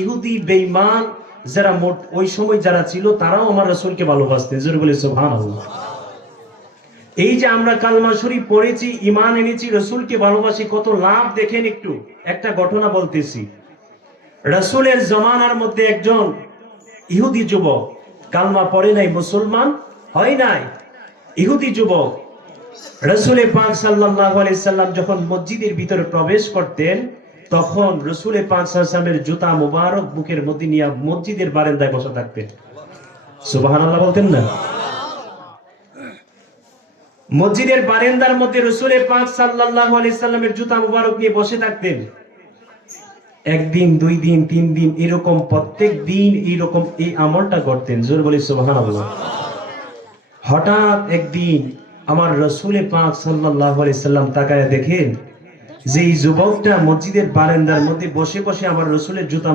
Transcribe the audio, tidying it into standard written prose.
ইহুদি বেঈমান যারা ওই সময় যারা ছিল তারাও আমার রাসূলকে ভালোবাসতেন। জোরে বলে সুবহানাল্লাহ। এই যে আমরা কালমা শরীফ পড়েছি, ঈমান এনেছি, রাসূলকে ভালোবাসি, কত লাভ দেখেন। একটু একটা ঘটনা বলতেছি। রাসূলের জামানার মধ্যে একজন ইহুদি যুবক, কালমা পড়ে নাই, মুসলমান হয় নাই, ইহুদি যুবক, রাসূল পাক সাল্লাল্লাহু আলাইহি সাল্লাম যখন মসজিদের ভিতরে প্রবেশ করতেন, তখন রাসূল পাক সাল্লাল্লাহু আলাইহি সাল্লামের জুতা মুবারক বুকের মধ্যে নিয়ে মসজিদের বারান্দায় বসে থাকতেন। সুবহানাল্লাহ বলতেন না? মসজিদের বারান্দার মধ্যে রাসূল পাক সাল্লাল্লাহু আলাইহি সাল্লামের জুতা মুবারক নিয়ে বসে থাকতেন। একদিন, দুই দিন, তিন দিন, এরকম প্রত্যেক দিন এইরকম এই আমলটা করতেন। জোরে বলি সুবহানাল্লাহ। হঠাৎ একদিন আমার রাসূল পাক সাল্লাল্লাহু আলাইহি সাল্লাম তাকায় দেখেন যে এই যুবকটা মসজিদের বারান্দার মধ্যে বসে বসে আমার রাসূলের জুতা